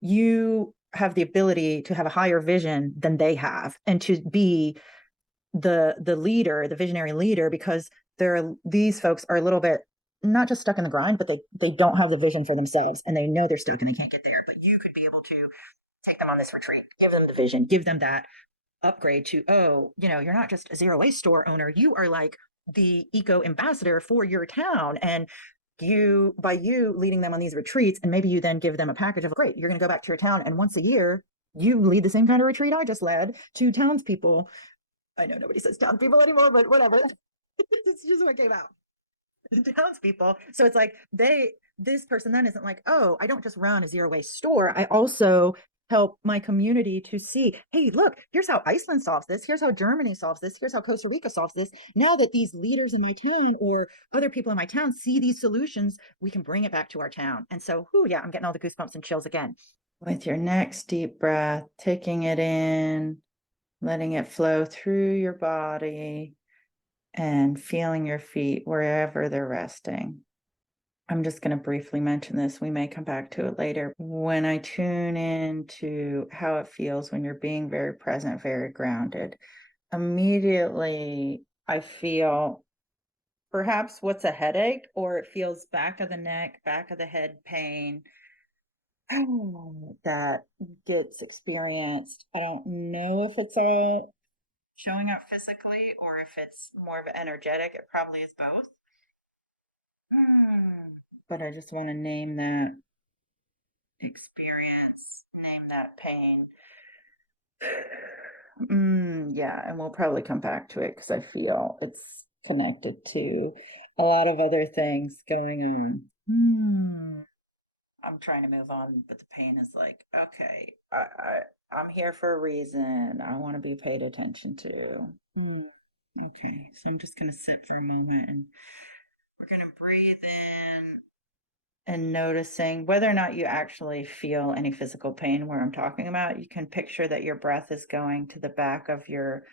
you have the ability to have a higher vision than they have, and to be the leader, the visionary leader, because these folks are a little bit not just stuck in the grind, but they don't have the vision for themselves, and they know they're stuck and they can't get there. But you could be able to take them on this retreat, give them the vision, give them that upgrade to, oh, you're not just a zero waste store owner, you are like the eco ambassador for your town. And by you leading them on these retreats, and maybe you then give them a package of, great, you're going to go back to your town, and once a year you lead the same kind of retreat I just led to townspeople. I know nobody says townspeople anymore, but whatever. It's just what came out. Townspeople. So it's like this person then isn't like, oh, I don't just run a zero waste store, I also help my community to see, hey, look, here's how Iceland solves this, here's how Germany solves this, here's how Costa Rica solves this. Now that these leaders in my town or other people in my town see these solutions, we can bring it back to our town. And so, yeah, I'm getting all the goosebumps and chills again. With your next deep breath, taking it in, letting it flow through your body, and feeling your feet wherever they're resting. I'm just going to briefly mention this. We may come back to it later. When I tune in to how it feels when you're being very present, very grounded, immediately I feel perhaps what's a headache, or it feels back of the neck, back of the head pain that gets experienced. I don't know if it's all showing up physically or if it's more of energetic. It probably is both. But I just want to name that experience, name that pain. Yeah, and we'll probably come back to it because I feel it's connected to a lot of other things going on. I'm trying to move on, but the pain is like, okay, I'm here for a reason. I want to be paid attention to. Okay, so I'm just going to sit for a moment, and we're going to breathe in and noticing whether or not you actually feel any physical pain where I'm talking about. You can picture that your breath is going to the back of your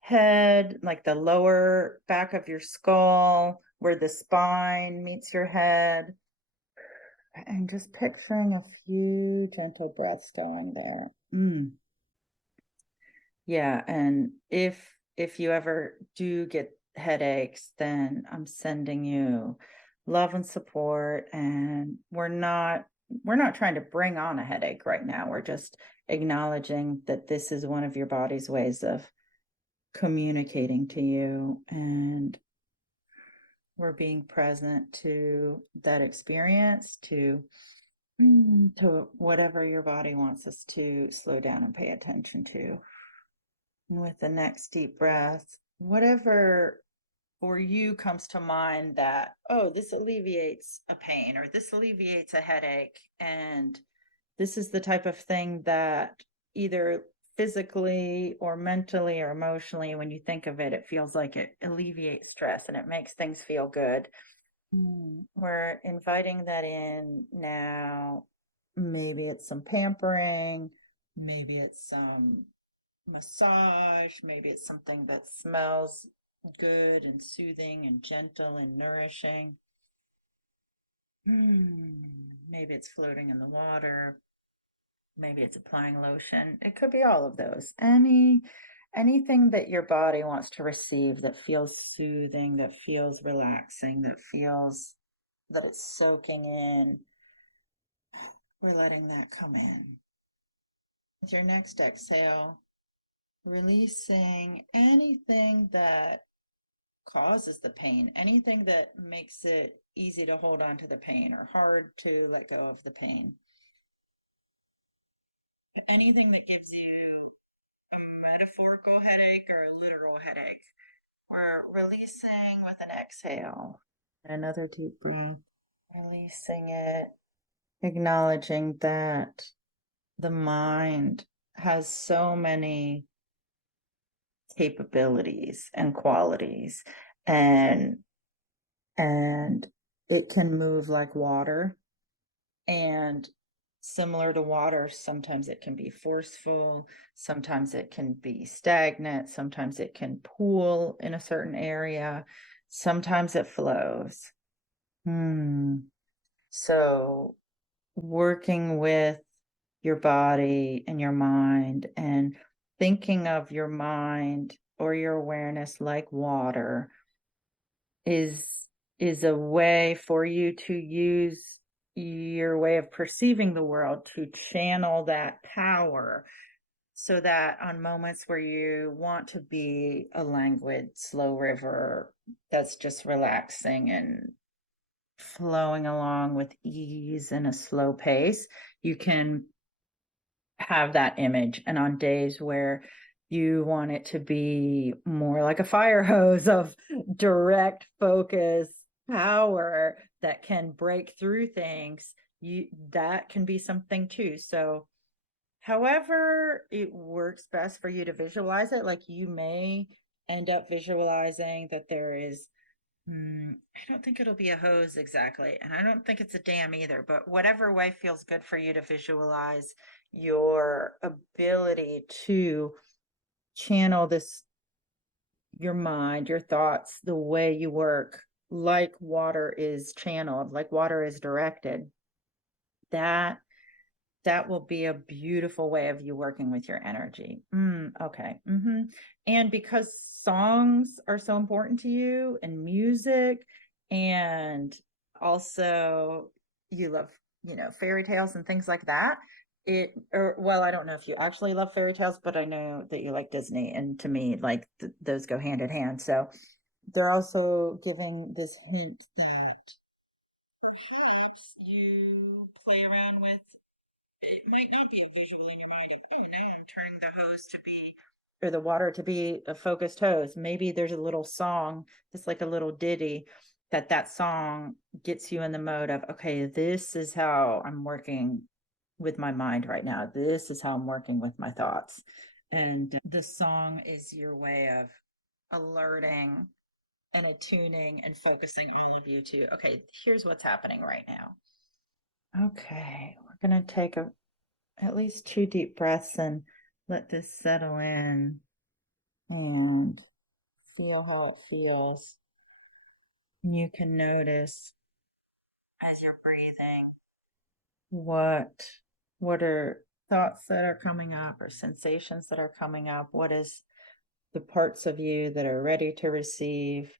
head, like the lower back of your skull, where the spine meets your head, and just picturing a few gentle breaths going there. Yeah, and if you ever do get headaches, then I'm sending you love and support, and we're not trying to bring on a headache right now. We're just acknowledging that this is one of your body's ways of communicating to you, and we're being present to that experience, to whatever your body wants us to slow down and pay attention to. And with the next deep breath, whatever for you comes to mind that, oh, this alleviates a pain, or this alleviates a headache. And this is the type of thing that either physically or mentally or emotionally, when you think of it, it feels like it alleviates stress and it makes things feel good. We're inviting that in now. Maybe it's some pampering, maybe it's some massage, maybe it's something that smells good and soothing and gentle and nourishing. Maybe it's floating in the water, maybe it's applying lotion. It could be all of those. Anything that your body wants to receive that feels soothing, that feels relaxing, that feels that it's soaking in, we're letting that come in. With your next exhale, releasing anything that causes the pain, anything that makes it easy to hold on to the pain or hard to let go of the pain. Anything that gives you a metaphorical headache or a literal headache. We're releasing with an exhale. Another deep breath. Releasing it, acknowledging that the mind has so many capabilities and qualities, and it can move like water, and similar to water, sometimes it can be forceful, sometimes it can be stagnant, sometimes it can pool in a certain area, sometimes it flows. So working with your body and your mind, and thinking of your mind or your awareness like water is is a way for you to use your way of perceiving the world to channel that power, so that on moments where you want to be a languid, slow river that's just relaxing and flowing along with ease and a slow pace, you can have that image. And on days where you want it to be more like a fire hose of direct focus power that can break through things, that can be something too. So however it works best for you to visualize it, like you may end up visualizing that there is, I don't think it'll be a hose exactly, and I don't think it's a dam either, but whatever way feels good for you to visualize your ability to channel this, your mind, your thoughts, the way you work, like water is channeled, like water is directed. That that will be a beautiful way of you working with your energy. Okay. And because songs are so important to you, and music, and also you love, fairy tales and things like that. Well, I don't know if you actually love fairy tales, but I know that you like Disney. And to me, like those go hand in hand. So they're also giving this hint that perhaps you play around with, it might not be a visual in your mind of, oh, now I'm turning the hose to be, or the water to be a focused hose. Maybe there's a little song, just like a little ditty, that song gets you in the mode of, okay, this is how I'm working with my mind right now. This is how I'm working with my thoughts. And the song is your way of alerting and attuning and focusing all of you to, okay, here's what's happening right now. Okay, we're going to take at least 2 deep breaths and let this settle in and feel how it feels. You can notice as you're breathing what are thoughts that are coming up or sensations that are coming up. What is the parts of you that are ready to receive?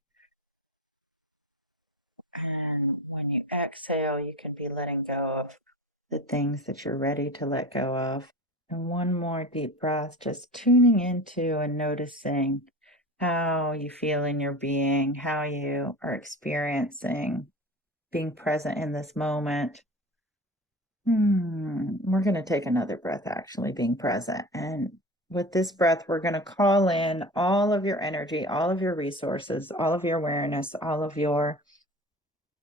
And when you exhale, you can be letting go of the things that you're ready to let go of. And one more deep breath, just tuning into and noticing how you feel in your being, how you are experiencing being present in this moment. We're going to take another breath, actually, being present. And with this breath, we're going to call in all of your energy, all of your resources, all of your awareness, all of your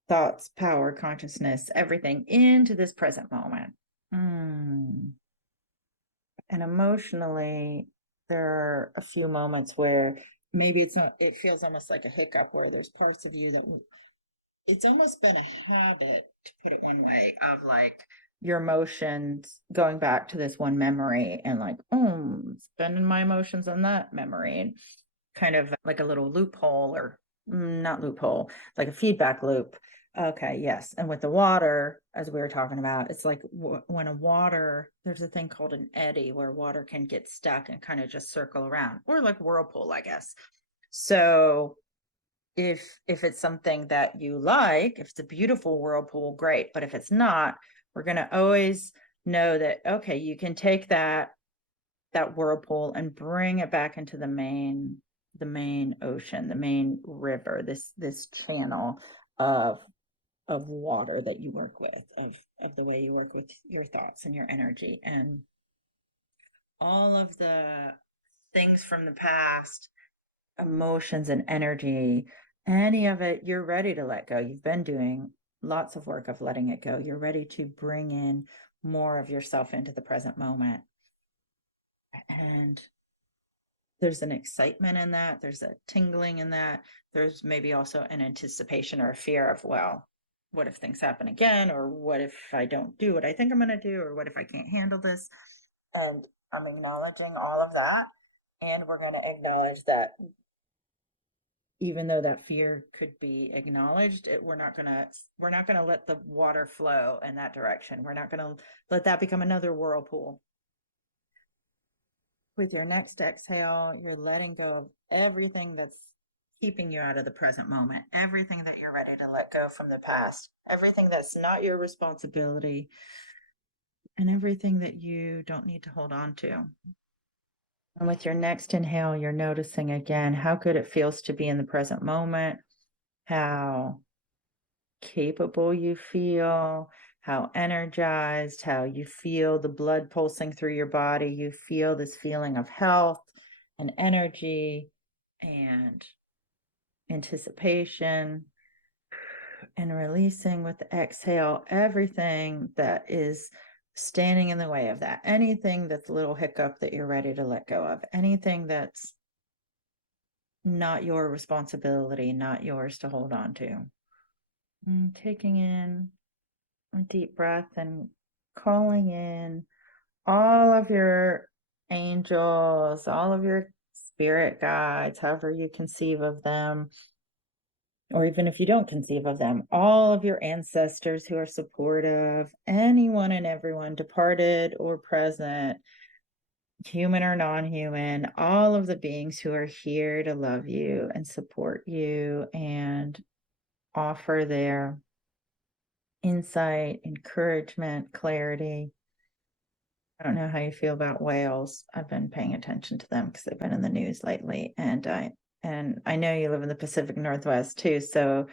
thoughts, power, consciousness, everything into this present moment. And emotionally, there are a few moments where maybe it feels almost like a hiccup, where there's parts of you that it's almost been a habit, to put it one way, of like your emotions going back to this one memory and like, spending my emotions on that memory, and kind of like a little loophole, or not loophole, like a feedback loop. Okay, yes. And with the water, as we were talking about, it's like when there's a thing called an eddy, where water can get stuck and kind of just circle around, or like whirlpool, I guess. So if it's something that you like, if it's a beautiful whirlpool, great. But if it's not, we're going to always know that, okay, you can take that whirlpool and bring it back into the main ocean, the main river, this channel of water that you work with, of the way you work with your thoughts and your energy, and all of the things from the past, emotions and energy, any of it, you're ready to let go. You've been doing lots of work of letting it go. You're ready to bring in more of yourself into the present moment. And there's an excitement in that. There's a tingling in that. There's maybe also an anticipation or a fear of, well, what if things happen again? Or what if I don't do what I think I'm going to do? Or what if I can't handle this? And I'm acknowledging all of that. And we're going to acknowledge that even though that fear could be acknowledged, we're not gonna let the water flow in that direction. We're not gonna let that become another whirlpool. With your next exhale, you're letting go of everything that's keeping you out of the present moment, everything that you're ready to let go from the past, everything that's not your responsibility, and everything that you don't need to hold on to. And with your next inhale, you're noticing again how good it feels to be in the present moment, how capable you feel, how energized, how you feel the blood pulsing through your body. You feel this feeling of health and energy and anticipation, and releasing with the exhale everything that is standing in the way of that. Anything that's a little hiccup that you're ready to let go of, anything that's not your responsibility, not yours to hold on to. And taking in a deep breath and calling in all of your angels, all of your spirit guides, however you conceive of them, or even if you don't conceive of them, all of your ancestors who are supportive, anyone and everyone, departed or present, human or non-human, all of the beings who are here to love you and support you and offer their insight, encouragement, clarity. I don't know how you feel about whales. I've been paying attention to them because they've been in the news lately. And I know you live in the Pacific Northwest too. So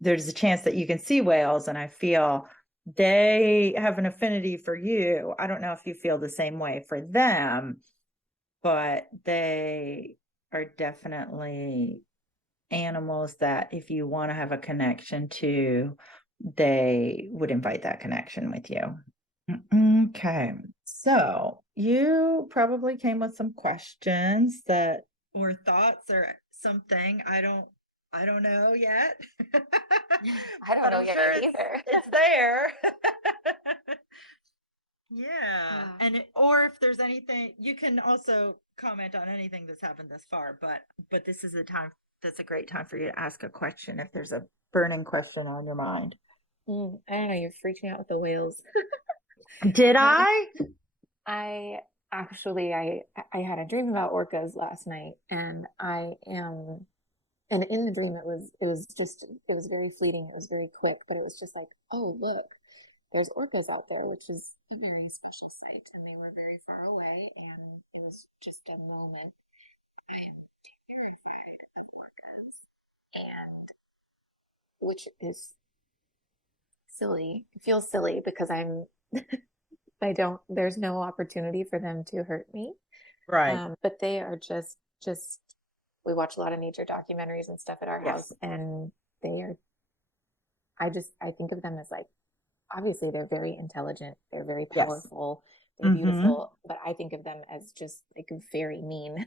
there's a chance that you can see whales. And I feel they have an affinity for you. I don't know if you feel the same way for them, but they are definitely animals that if you want to have a connection to, they would invite that connection with you. Okay. So you probably came with some questions that or thoughts or something. I don't know yet. I don't But know I'm yet sure either. it's there. Yeah. Yeah. Or if there's anything, you can also comment on anything that's happened thus far, but this is a time that's a great time for you to ask a question if there's a burning question on your mind. I don't know, you're freaking out with the whales. Did I? I I had a dream about orcas last night and and in the dream it was very fleeting, it was very quick, but it was just like, oh look, there's orcas out there, which is a very special sight, and they were very far away, and it was just a moment. I am terrified of orcas, and which is silly. It feels silly because I don't, there's no opportunity for them to hurt me. Right. But they are just, we watch a lot of nature documentaries and stuff at our Yes. house, and they are, I think of them as like, obviously they're very intelligent, they're very Yes. powerful, they're Mm-hmm. beautiful, but I think of them as just like very mean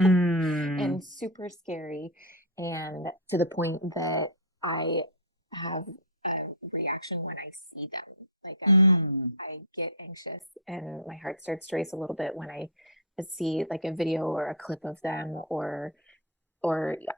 Mm. and super scary. And to the point that I have a reaction when I see them. Like Mm. I get anxious and my heart starts to race a little bit when I see like a video or a clip of them, or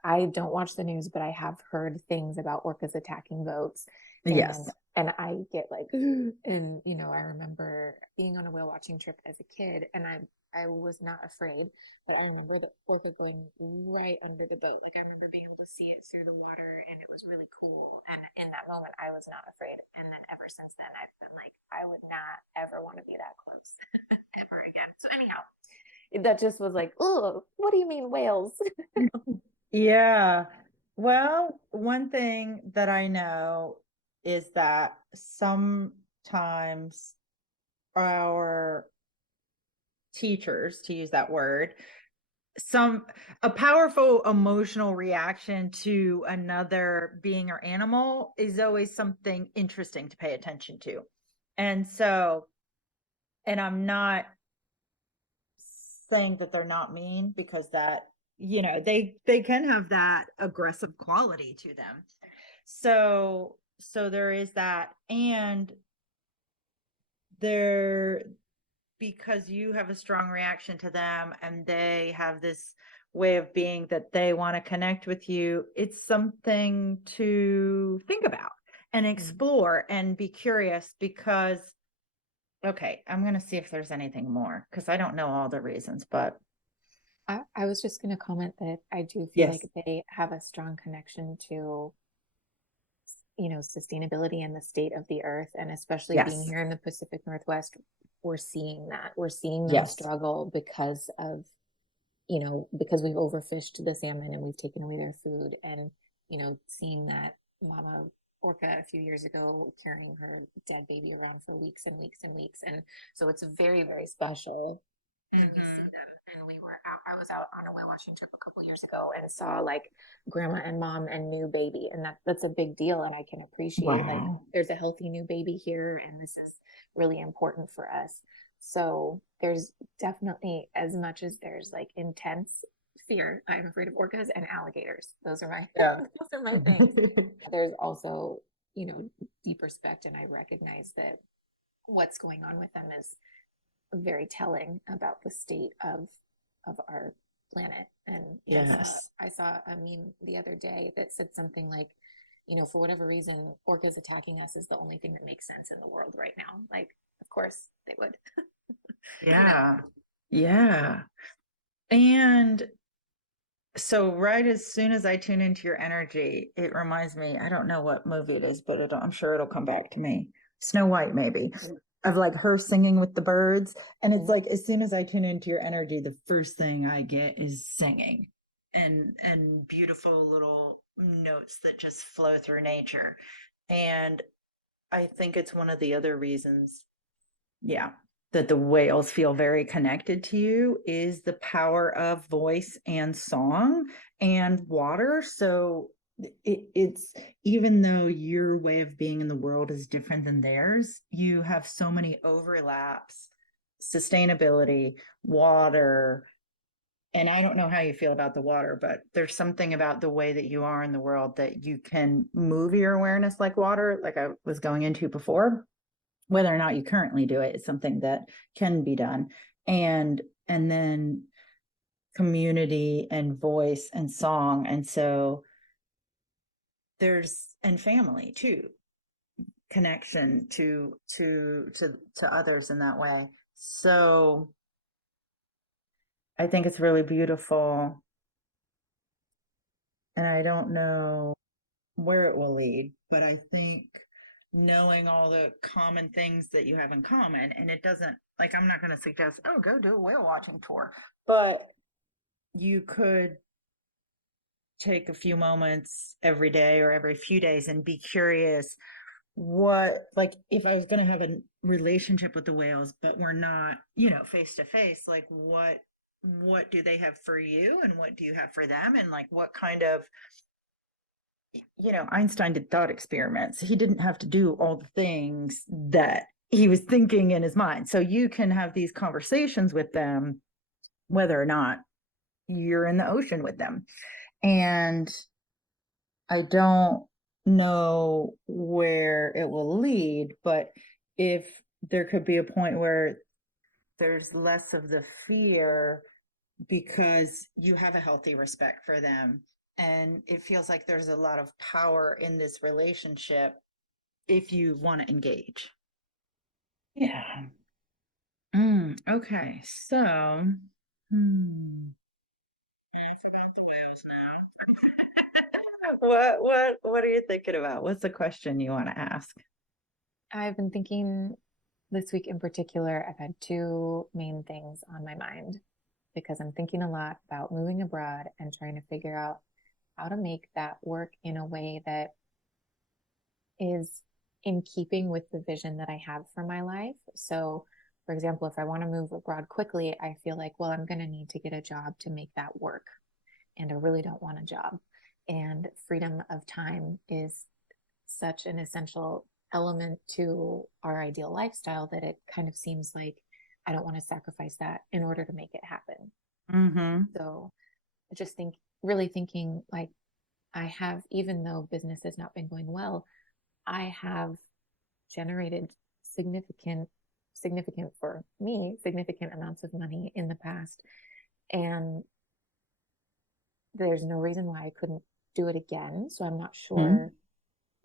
I don't watch the news, but I have heard things about orcas attacking boats, Yes. and I get like, and you know, I remember being on a whale watching trip as a kid, and I was not afraid, but I remember the orca going right under the boat. Like I remember being able to see it through the water, and it was really cool. And in that moment, I was not afraid. And then ever since then, I've been like, I would not ever want to be that close ever again. So anyhow, that just was like, oh, what do you mean whales? Yeah. Well, one thing that I know is that sometimes our teachers, to use that word, some a powerful emotional reaction to another being or animal is always something interesting to pay attention to. And so, and I'm not saying that they're not mean because that, they can have that aggressive quality to them. So there is that. And there, because you have a strong reaction to them and they have this way of being that they want to connect with you, it's something to think about and explore and be curious because, okay, I'm going to see if there's anything more because I don't know all the reasons, but I was just going to comment that I do feel yes, like they have a strong connection to, sustainability and the state of the earth. And especially being yes, here in the Pacific Northwest, we're seeing that. We're seeing them yes. struggle because we've overfished the salmon and we've taken away their food. And, seeing that mama orca a few years ago carrying her dead baby around for weeks and weeks and weeks. And so it's very, very special and we see Mm-hmm. them. And I was out on a whale watching trip a couple years ago and saw like grandma and mom and new baby. And that's a big deal. And I can appreciate like Wow. there's a healthy new baby here. And this is really important for us. So there's definitely, as much as there's like intense fear, I'm afraid of orcas and alligators. Those are my, Yeah. those are my things. There's also, deep respect. And I recognize that what's going on with them is very telling about the state of our planet. And Yes. I saw a meme the other day that said something like, for whatever reason, orcas attacking us is the only thing that makes sense in the world right now. Like, of course they would. you know. Yeah. Yeah. And so right as soon as I tune into your energy, it reminds me, I don't know what movie it is, but I'm sure it'll come back to me. Snow White, maybe, of like her singing with the birds. And it's Mhm. like as soon as I tune into your energy, the first thing I get is singing and beautiful little notes that just flow through nature. And I think it's one of the other reasons, yeah, that the whales feel very connected to you is the power of voice and song and water. So it's even though your way of being in the world is different than theirs, you have so many overlaps, sustainability, water. And I don't know how you feel about the water, but there's something about the way that you are in the world that you can move your awareness like water, like I was going into before. Whether or not you currently do it is something that can be done. And then community and voice and song. And so there's and family too, connection to others in that way. So I think it's really beautiful. And I don't know where it will lead, but I think knowing all the common things that you have in common, and it doesn't like I'm not going to suggest, oh, go do a whale watching tour, but you could take a few moments every day or every few days and be curious what, like, if I was going to have a relationship with the whales, but we're not, face to face, like what do they have for you and what do you have for them, and like what kind of, Einstein did thought experiments. He didn't have to do all the things that he was thinking in his mind. So you can have these conversations with them, whether or not you're in the ocean with them. And I don't know where it will lead, but if there could be a point where there's less of the fear because you have a healthy respect for them and it feels like there's a lot of power in this relationship if you want to engage. Yeah. Okay. So, what are you thinking about? What's the question you want to ask? I've been thinking this week in particular, I've had two main things on my mind because I'm thinking a lot about moving abroad and trying to figure out how to make that work in a way that is in keeping with the vision that I have for my life. So, for example, if I want to move abroad quickly, I feel like, well, I'm going to need to get a job to make that work. And I really don't want a job. And freedom of time is such an essential element to our ideal lifestyle that it kind of seems like I don't want to sacrifice that in order to make it happen. Mm-hmm. So I just think, really thinking like I have, even though business has not been going well, I have generated significant for me, significant amounts of money in the past. And there's no reason why I couldn't do it again. So I'm not Mm-hmm. sure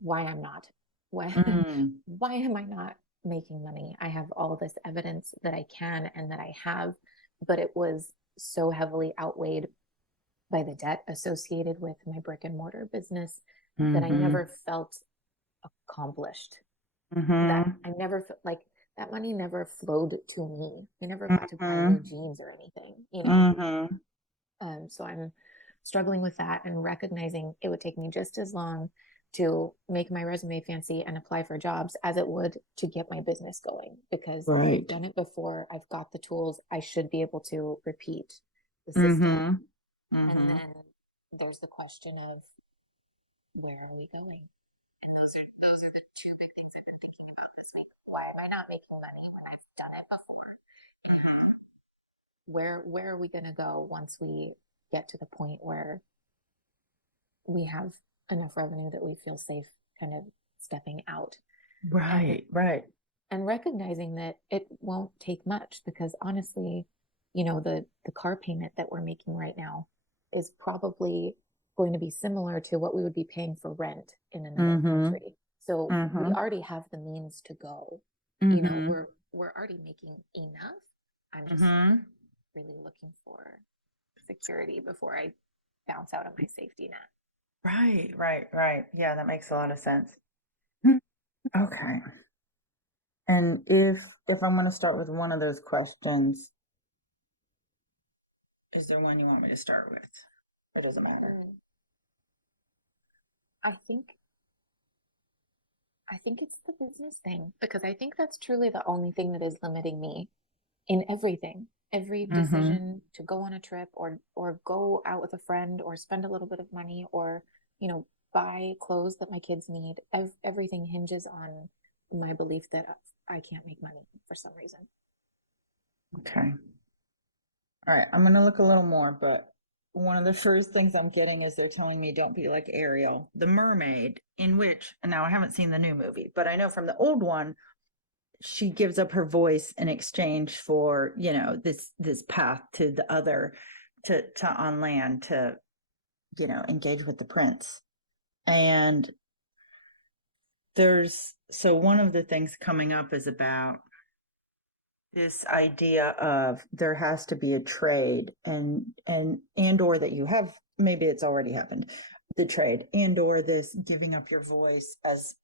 why I'm not. Why, Mm-hmm. why am I not making money? I have all this evidence that I can and that I have, but it was so heavily outweighed by the debt associated with my brick and mortar business that I Mm-hmm. never felt accomplished. That Mm-hmm. I never felt like that money never flowed to me. I never got to buy new Mm-hmm. jeans or anything, you know? Mm-hmm. So I'm struggling with that and recognizing it would take me just as long to make my resume fancy and apply for jobs as it would to get my business going because I've Right. done it before. I've got the tools. I should be able to repeat the system. Mm-hmm. And Mm-hmm. then there's the question of where are we going? And those are the two big things I've been thinking about this week. Why am I not making money when I've done it before? Where are we going to go once we get to the point where we have enough revenue that we feel safe kind of stepping out and Right. Right. and recognizing that it won't take much because honestly, you know, the car payment that we're making right now is probably going to be similar to what we would be paying for rent in another Mm-hmm. country. So we Mm-hmm. already have the means to go. You know, Mm-hmm. we're already making enough. I'm just Mm-hmm. really looking for security before I bounce out of my safety net. Right. Right. Right. Yeah, that makes a lot of sense. Hmm. Okay. And if I'm going to start with one of those questions, is there one you want me to start with? Or does it matter? Mm. I think I think it's the business thing because I think that's truly the only thing that is limiting me in everything. Every Mm-hmm. decision to go on a trip or go out with a friend or spend a little bit of money or, you know, buy clothes that my kids need. Everything hinges on my belief that I can't make money for some reason. Okay. All right. I'm going to look a little more, but one of the first things I'm getting is they're telling me don't be like Ariel, the mermaid, in which, and now I haven't seen the new movie, but I know from the old one, she gives up her voice in exchange for, this path to the other, to on land, to, engage with the prince. And so one of the things coming up is about this idea of there has to be a trade and or that you have, maybe it's already happened, the trade and or this giving up your voice as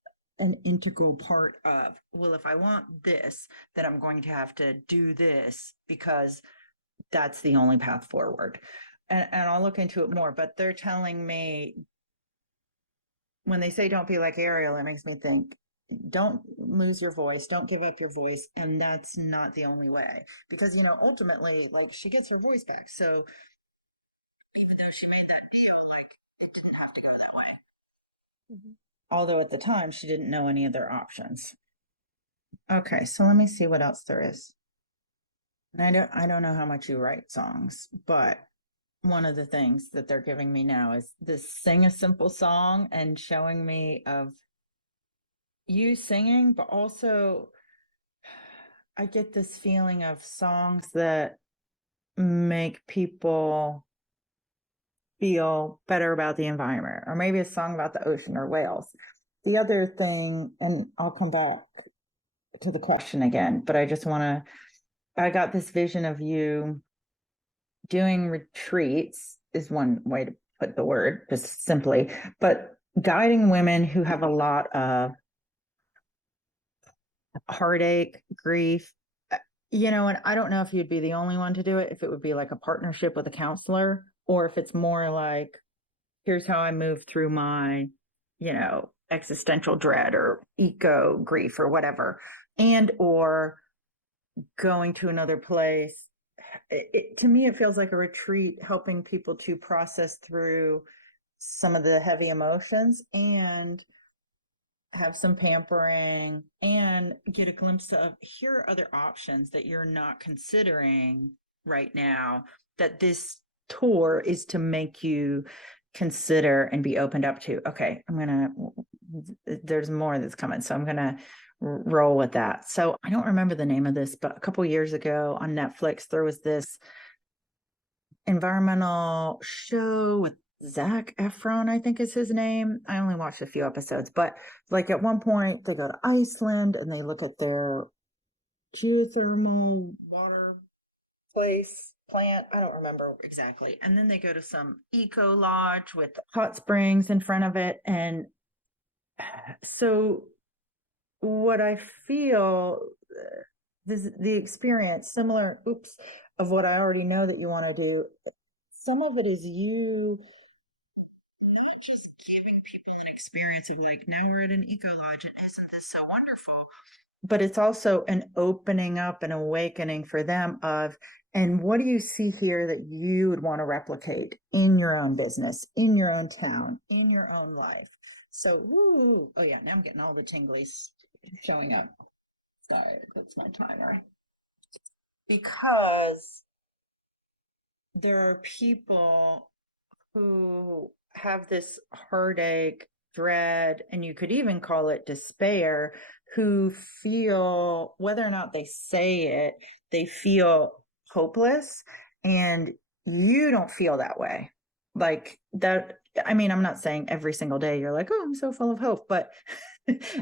an integral part of, well, if I want this, then I'm going to have to do this because that's the only path forward. And I'll look into it more, but they're telling me when they say don't be like Ariel, it makes me think don't lose your voice, don't give up your voice. And that's not the only way because, ultimately, like she gets her voice back. So even though she made that deal, like it didn't have to go that way. Mhm. Although at the time she didn't know any other options. Okay, so let me see what else there is. And I don't know how much you write songs, but one of the things that they're giving me now is this sing a simple song and showing me of you singing, but also I get this feeling of songs that make people feel better about the environment, or maybe a song about the ocean or whales. The other thing, and I'll come back to the question again, but I got this vision of you doing retreats, is one way to put the word, just simply, but guiding women who have a lot of heartache, grief, and I don't know if you'd be the only one to do it, if it would be like a partnership with a counselor, or if it's more like, here's how I move through my, existential dread or eco grief or whatever, and or going to another place. To me, it feels like a retreat, helping people to process through some of the heavy emotions and have some pampering and get a glimpse of here are other options that you're not considering right now, that this tour is to make you consider and be opened up to. Okay, there's more that's coming, so I'm gonna roll with that. So I don't remember the name of this, but a couple years ago on Netflix there was this, environmental show with Zac Efron, I think is his name. I only watched a few episodes, but like at one point they go to Iceland and they look at their geothermal water place plant. I don't remember exactly. And then they go to some eco lodge with hot springs in front of it. And so what I feel this the experience similar of what I already know that you want to do. Some of it is you just giving people an experience of like, now we're at an eco lodge and isn't this so wonderful? But it's also an opening up and awakening for them of, and what do you see here that you would want to replicate in your own business, in your own town, in your own life? So, woo, oh yeah, now I'm getting all the tinglies showing up. Sorry, that's my timer. Because there are people who have this heartache, dread, and you could even call it despair, who feel, whether or not they say it, they feel hopeless. And you don't feel that way. Like that. I mean, I'm not saying every single day you're like, oh, I'm so full of hope, but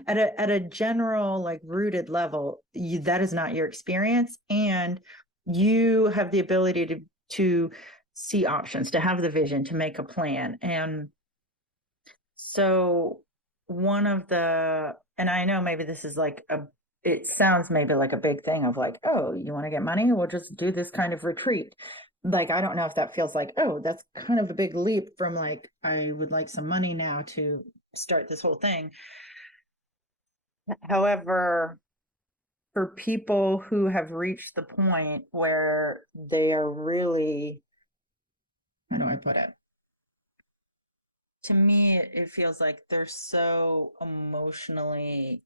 at a general, like rooted level, that is not your experience. And you have the ability to see options, to have the vision, to make a plan. And so one of the, and I know maybe this is like it sounds maybe like a big thing of like, oh, you want to get money? We'll just do this kind of retreat. Like, I don't know if that feels like, oh, that's kind of a big leap from like, I would like some money now to start this whole thing. However, for people who have reached the point where they are really, how do I put it? To me, it feels like they're so emotionally,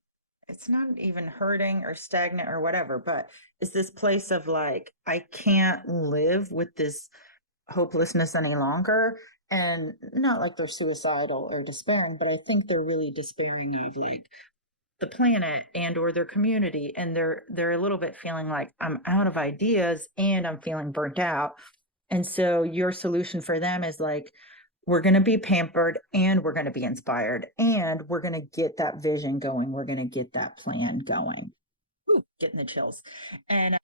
it's not even hurting or stagnant or whatever, but it's this place of like, I can't live with this hopelessness any longer. And not like they're suicidal or despairing, but I think they're really despairing of like the planet and or their community. And they're a little bit feeling like I'm out of ideas and I'm feeling burnt out. And so your solution for them is like, we're going to be pampered and we're going to be inspired and we're going to get that vision going. We're going to get that plan going. Ooh, getting the chills. And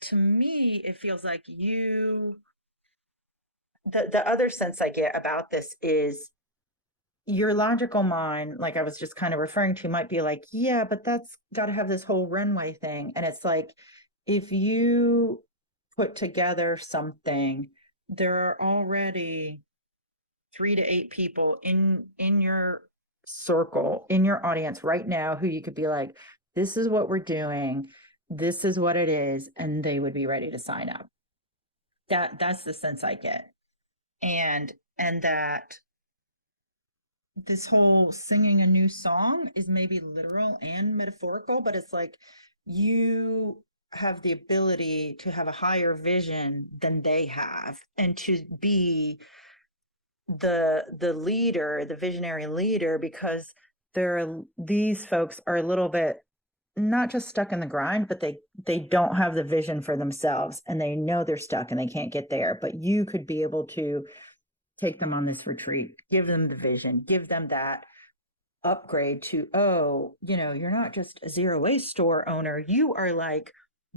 to me, it feels like the other sense I get about this is your logical mind, like I was just kind of referring to, might be like, yeah, but that's got to have this whole runway thing. And it's like, if you put together something, there are already 3 to 8 people in your circle, in your audience right now, who you could be like, this is what we're doing, this is what it is, and they would be ready to sign up. That's the sense I get. And that this whole singing a new song is maybe literal and metaphorical, but it's like you have the ability to have a higher vision than they have and to be the leader, the visionary leader, because these folks are a little bit not just stuck in the grind, but they don't have the vision for themselves and they know they're stuck and they can't get there. But you could be able to take them on this retreat, give them the vision, give them that upgrade to, oh, you're not just a zero waste store owner, you are like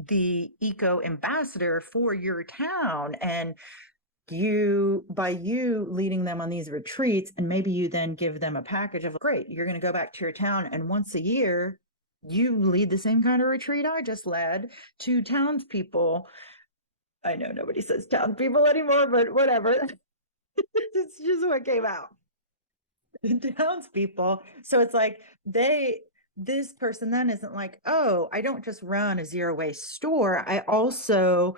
the eco ambassador for your town. And by you leading them on these retreats, and maybe you then give them a package of, great, you're going to go back to your town and once a year you lead the same kind of retreat I just led to townspeople. I know nobody says townspeople anymore, but whatever. It's just what came out. Townspeople. So it's like this person then isn't like, oh, I don't just run a zero waste store, I also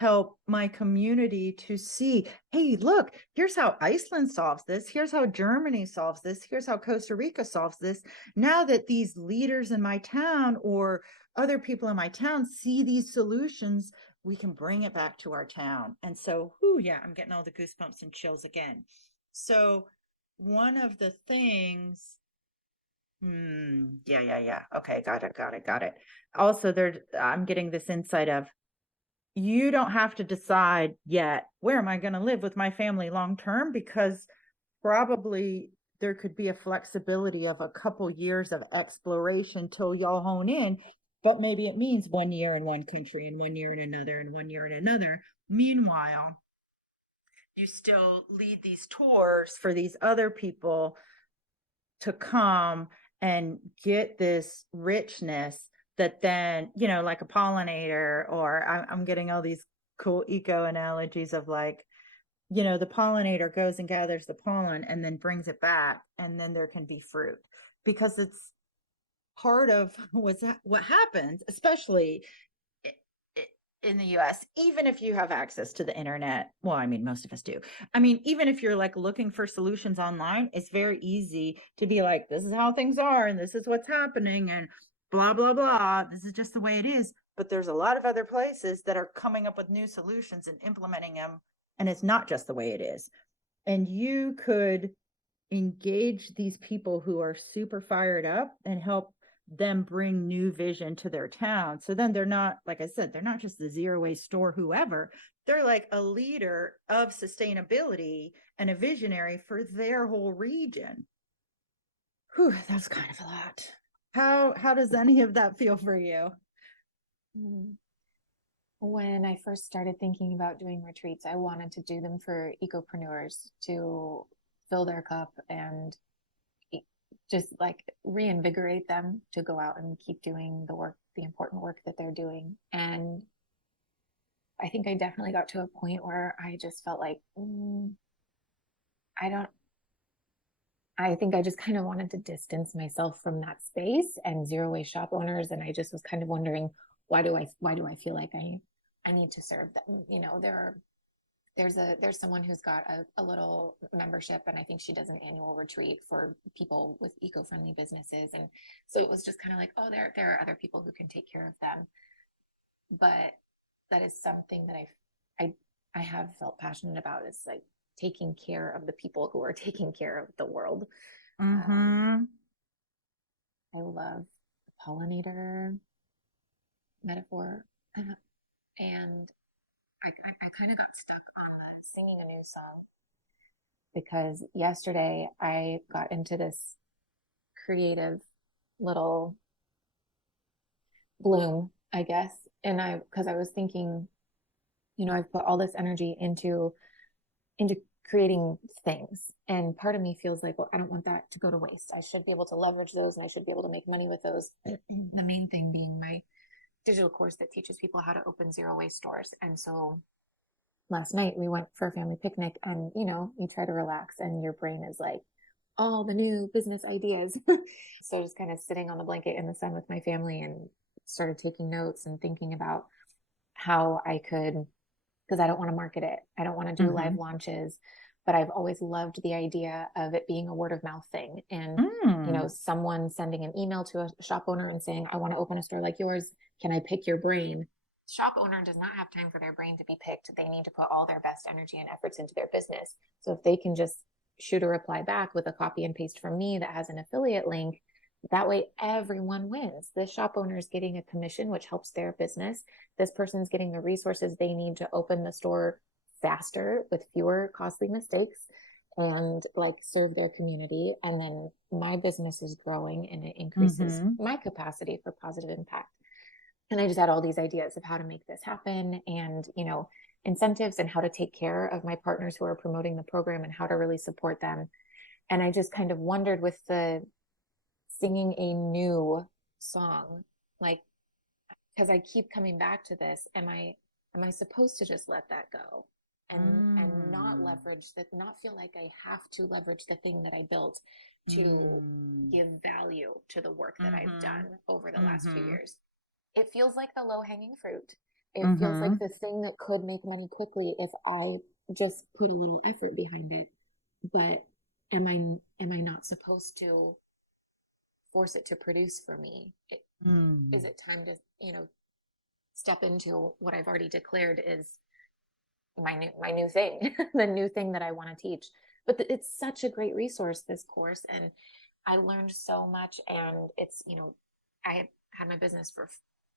help my community to see, hey, look, here's how Iceland solves this, here's how Germany solves this, here's how Costa Rica solves this. Now that these leaders in my town or other people in my town see these solutions, we can bring it back to our town. And so, yeah, I'm getting all the goosebumps and chills again. So one of the things, yeah. Okay, got it. Also, I'm getting this insight of you don't have to decide yet, where am I going to live with my family long term? Because probably there could be a flexibility of a couple years of exploration till y'all hone in. But maybe it means 1 year in one country and 1 year in another and 1 year in another. Meanwhile, you still lead these tours for these other people to come and get this richness that then, like a pollinator, or I'm getting all these cool eco analogies of like, the pollinator goes and gathers the pollen and then brings it back, and then there can be fruit, because it's part of what happens, especially in the US, even if you have access to the internet. Well, I mean, most of us do. I mean, even if you're like looking for solutions online, it's very easy to be like, this is how things are, and this is what's happening, and blah, blah, blah. This is just the way it is. But there's a lot of other places that are coming up with new solutions and implementing them, and it's not just the way it is. And you could engage these people who are super fired up and help them bring new vision to their town. So then they're not, like I said, they're not just the zero waste store, whoever. They're like a leader of sustainability and a visionary for their whole region. Whew, that's kind of a lot. How does any of that feel for you? When I first started thinking about doing retreats, I wanted to do them for ecopreneurs to fill their cup and just like reinvigorate them to go out and keep doing the work, the important work that they're doing. And I think I definitely got to a point where I just felt like, I don't, I think I just kind of wanted to distance myself from that space and zero waste shop owners. And I just was kind of wondering, why do I feel like I need to serve them? There's someone who's got a little membership, and I think she does an annual retreat for people with eco-friendly businesses. And so it was just kind of like, oh, there are other people who can take care of them. But that is something that I have felt passionate about, is like taking care of the people who are taking care of the world. Mm-hmm. I love the pollinator metaphor. And I kind of got stuck on singing a new song because yesterday I got into this creative little bloom, I guess. And because I was thinking, I've put all this energy into creating things. And part of me feels like, well, I don't want that to go to waste. I should be able to leverage those, and I should be able to make money with those. The main thing being my digital course that teaches people how to open zero waste stores. And so last night we went for a family picnic, and you try to relax and your brain is like all the new business ideas. So just kind of sitting on the blanket in the sun with my family and started taking notes and thinking about how I could, because I don't want to market it. I don't want to do live launches, but I've always loved the idea of it being a word of mouth thing. And, someone sending an email to a shop owner and saying, I want to open a store like yours. Can I pick your brain? Shop owner does not have time for their brain to be picked. They need to put all their best energy and efforts into their business. So if they can just shoot a reply back with a copy and paste from me that has an affiliate link, that way everyone wins. The shop owner is getting a commission, which helps their business. This person's getting the resources they need to open the store faster with fewer costly mistakes and like serve their community. And then my business is growing and it increases my capacity for positive impact. And I just had all these ideas of how to make this happen, and, incentives, and how to take care of my partners who are promoting the program and how to really support them. And I just kind of wondered, with the singing a new song, like, because I keep coming back to this, am I supposed to just let that go and not leverage that, not feel like I have to leverage the thing that I built to give value to the work that I've done over the last few years? It feels like the low-hanging fruit. It feels like the thing that could make money quickly if I just put a little effort behind it. But am I not supposed to force it to produce for me? Is it time to, step into what I've already declared is my new thing, the new thing that I want to teach? But it's such a great resource, this course, and I learned so much. And it's, I had my business for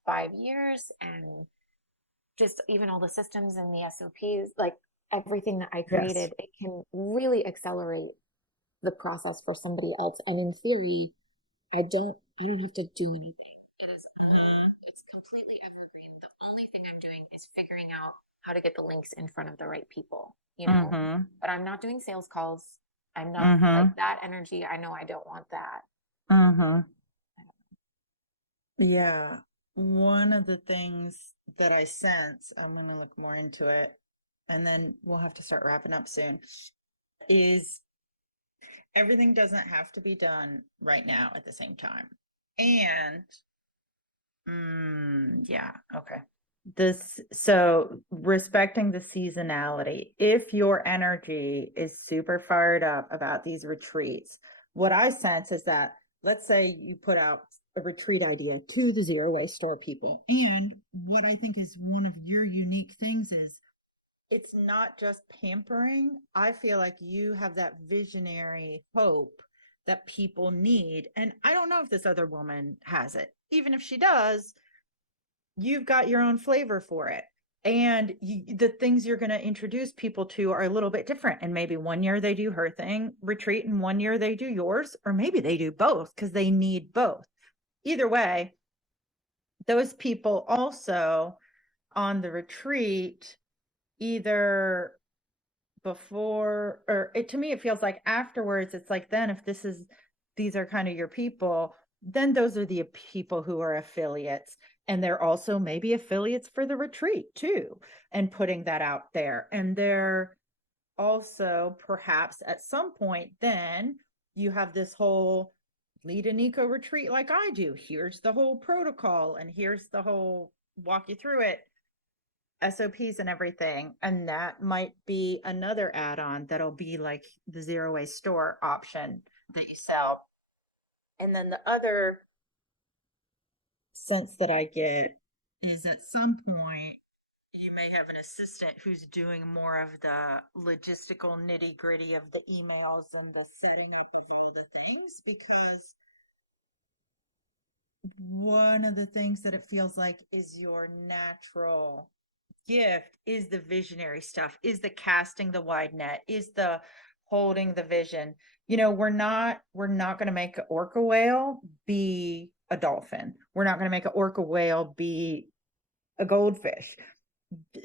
5 years, and just even all the systems and the SOPs, like everything that I Yes. created, it can really accelerate the process for somebody else. And in theory, I don't have to do anything. It's completely evergreen. The only thing I'm doing is figuring out how to get the links in front of the right people, Mm-hmm. but I'm not doing sales calls. I'm not like Mm-hmm. that energy. I know I don't want that. Mm-hmm. Yeah. One of the things that I sense, I'm going to look more into it, and then we'll have to start wrapping up soon, is everything doesn't have to be done right now at the same time. And yeah, okay. This, so respecting the seasonality. If your energy is super fired up about these retreats, what I sense is that, let's say you put out a retreat idea to the zero waste store people. And what I think is one of your unique things is it's not just pampering. I feel like you have that visionary hope that people need. And I don't know if this other woman has it. Even if she does, you've got your own flavor for it. And the things you're going to introduce people to are a little bit different. And maybe one year they do her thing retreat and one year they do yours, or maybe they do both because they need both. Either way, those people also on the retreat, either before or it, to me it feels like afterwards, it's like, then if these are kind of your people, then those are the people who are affiliates, and they're also maybe affiliates for the retreat too, and putting that out there. And they're also perhaps at some point, then you have this whole lead an eco retreat like I do. Here's the whole protocol and here's the whole walk you through it, SOPs and everything. And that might be another add-on that'll be like the zero waste store option that you sell. And then the other sense that I get is at some point you may have an assistant who's doing more of the logistical nitty gritty of the emails and the setting up of all the things, because one of the things that it feels like is your natural gift is the visionary stuff, is the casting the wide net, is the holding the vision. We're not going to make an orca whale be a dolphin. We're not going to make an orca whale be a goldfish.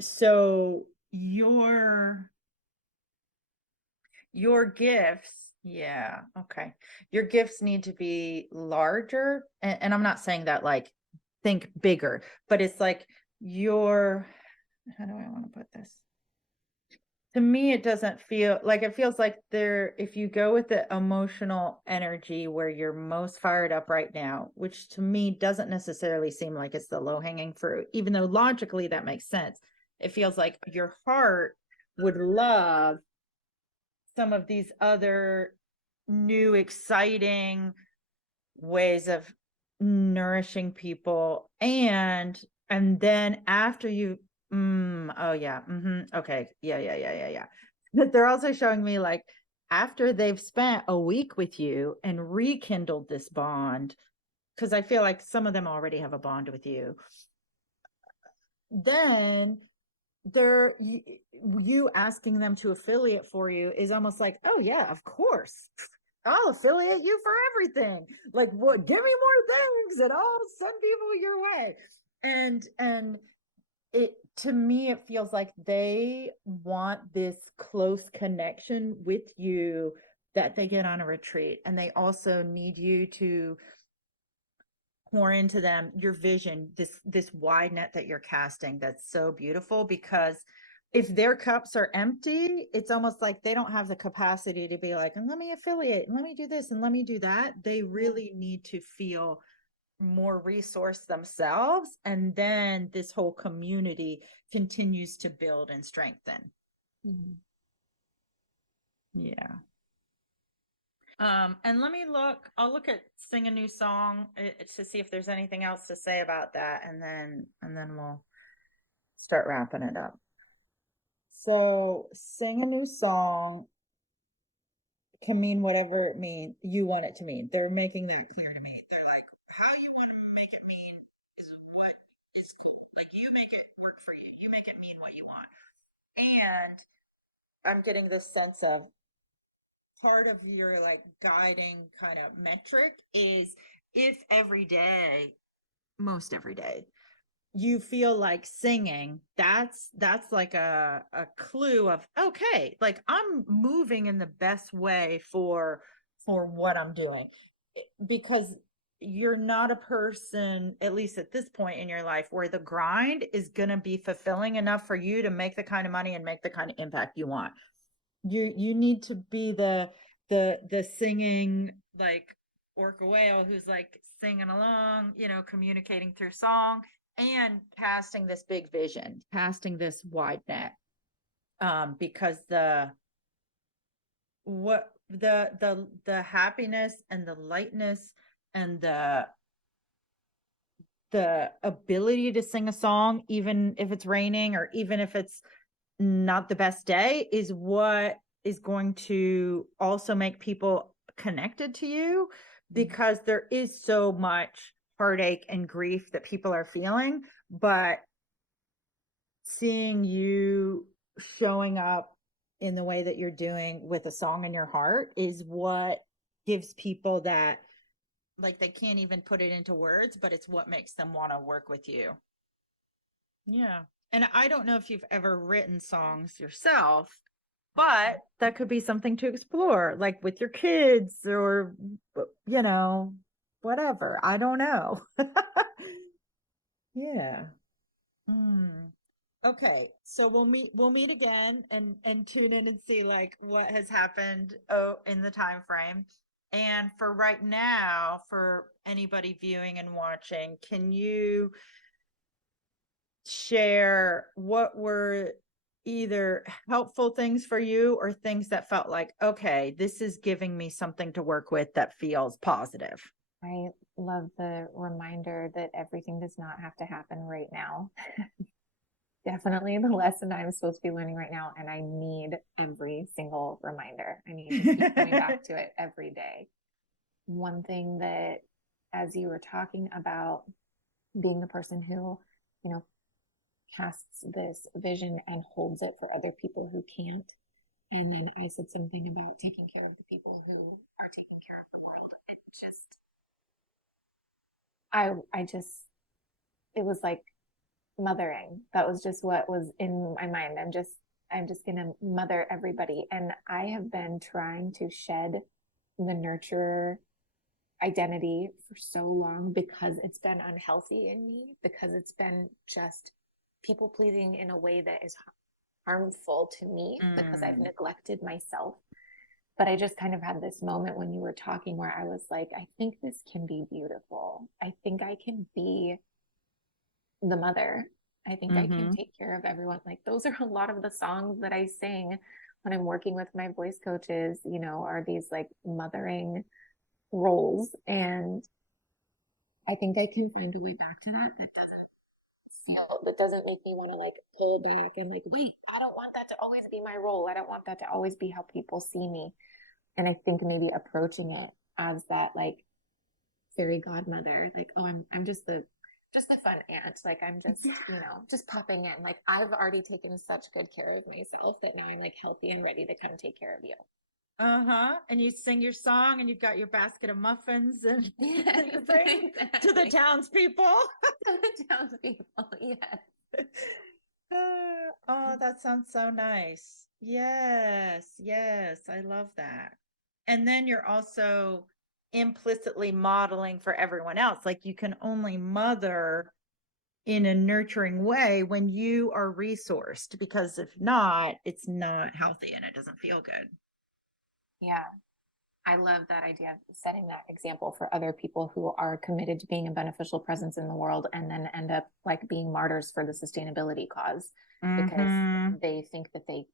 So your gifts, yeah, okay. Your gifts need to be larger. And I'm not saying that like think bigger, but it's like your, how do I want to put this? To me, it doesn't feel like, it feels like there, if you go with the emotional energy where you're most fired up right now, which to me doesn't necessarily seem like it's the low hanging fruit, even though logically that makes sense. It feels like your heart would love some of these other new, exciting ways of nourishing people. And then after you, oh yeah, okay, yeah. But they're also showing me like after they've spent a week with you and rekindled this bond, because I feel like some of them already have a bond with you, then they're you asking them to affiliate for you is almost like, oh yeah, of course, I'll affiliate you for everything. Like, what, give me more things and I'll send people your way. And it, to me, it feels like they want this close connection with you that they get on a retreat, and they also need you to pour into them your vision, this wide net that you're casting that's so beautiful. Because if their cups are empty, it's almost like they don't have the capacity to be like, and let me affiliate and let me do this and let me do that. They really need to feel more resource themselves, and then this whole community continues to build and strengthen. Mm-hmm. Yeah. And I'll look at Sing a New Song to see if there's anything else to say about that, and then we'll start wrapping it up. So sing a new song can mean whatever it means you want it to mean. They're making that clear to me. They're like, how you want to make it mean is what is cool. Like, you make it work for you. You And I'm getting this sense of part of your like guiding kind of metric is if every day, most every day, you feel like singing, that's like a clue of okay, like I'm moving in the best way for what I'm doing. Because you're not a person, at least at this point in your life, where the grind is going to be fulfilling enough for you to make the kind of money and make the kind of impact you want. You need to be the singing like orca whale who's like singing along, communicating through song and casting this big vision, casting this wide net. Because the happiness and the lightness and the ability to sing a song, even if it's raining or even if it's not the best day, is what is going to also make people connected to you, because there is so much heartache and grief that people are feeling. But seeing you showing up in the way that you're doing with a song in your heart is what gives people that, like, they can't even put it into words, but it's what makes them want to work with you. Yeah. And I don't know if you've ever written songs yourself, but that could be something to explore, like with your kids or, whatever. I don't know. Yeah. Mm. Okay, so we'll meet again and tune in and see like what has happened in the time frame. And for right now, for anybody viewing and watching, can you share what were either helpful things for you or things that felt like, okay, this is giving me something to work with that feels positive? I love the reminder that everything does not have to happen right now. Definitely the lesson I'm supposed to be learning right now. And I need every single reminder. I need to keep coming back to it every day. One thing that, as you were talking about being the person who, you know, casts this vision and holds it for other people who can't. And then I said something about taking care of the people who are taking care of the world. I just, it was like mothering. That was just what was in my mind. I'm just going to mother everybody. And I have been trying to shed the nurturer identity for so long because it's been unhealthy in me, because it's been just people pleasing in a way that is harmful to me because I've neglected myself. But I just kind of had this moment when you were talking where I was like, I think this can be beautiful. I think I can be the mother. I think I can take care of everyone. Like those are a lot of the songs that I sing when I'm working with my voice coaches, are these like mothering roles. And I think I can find a way back to that doesn't make me want to like pull back and like, wait, I don't want that to always be my role. I don't want that to always be how people see me. And I think maybe approaching it as that like fairy godmother, like, oh, I'm just the fun aunt. Like I'm just, just popping in. Like I've already taken such good care of myself that now I'm like healthy and ready to come take care of you. Uh-huh. And you sing your song and you've got your basket of muffins and you bring Exactly. to the townspeople. To the townspeople, yes. Oh, that sounds so nice. Yes, yes, I love that. And then you're also implicitly modeling for everyone else. Like you can only mother in a nurturing way when you are resourced, because if not, it's not healthy and it doesn't feel good. Yeah. I love that idea of setting that example for other people who are committed to being a beneficial presence in the world and then end up like being martyrs for the sustainability cause because they think that they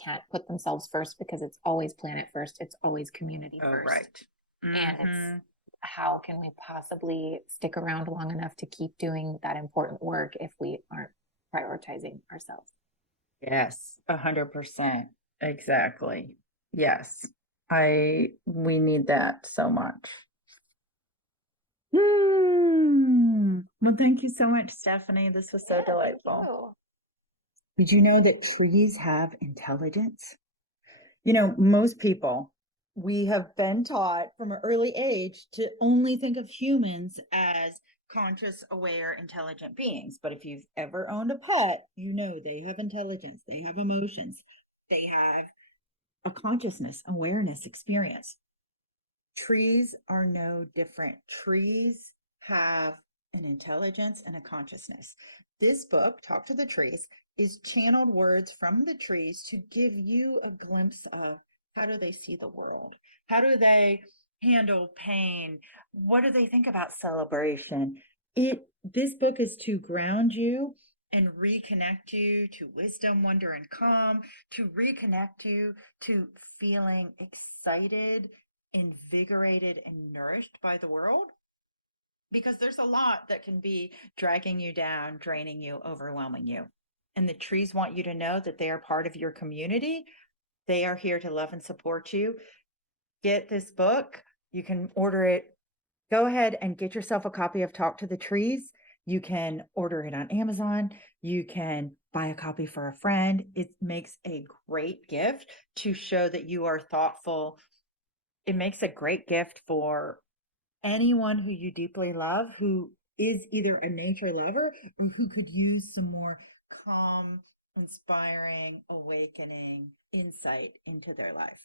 can't put themselves first because it's always planet first, it's always community first. Right. And it's how can we possibly stick around long enough to keep doing that important work if we aren't prioritizing ourselves? Yes, 100%. Exactly. Yes. We need that so much. Well, thank you so much, Stephanie. This was so delightful. Did you know that trees have intelligence? You know, most people, we have been taught from an early age to only think of humans as conscious, aware, intelligent beings. But if you've ever owned a pet, you know they have intelligence, they have emotions, they have a consciousness, awareness, experience. Trees are no different. Trees have an intelligence and a consciousness. This book, Talk to the Trees, is channeled words from the trees to give you a glimpse of how do they see the world? How do they handle pain? What do they think about celebration? This book is to ground you and reconnect you to wisdom, wonder, and calm, to reconnect you to feeling excited, invigorated, and nourished by the world, because there's a lot that can be dragging you down, draining you, overwhelming you. And the trees want you to know that they are part of your community. They are here to love and support you. Get this book. You can order it. Go ahead and get yourself a copy of Talk to the Trees. You can order it on Amazon. You can buy a copy for a friend. It makes a great gift to show that you are thoughtful. It makes a great gift for anyone who you deeply love, who is either a nature lover or who could use some more calm, inspiring, awakening insight into their life.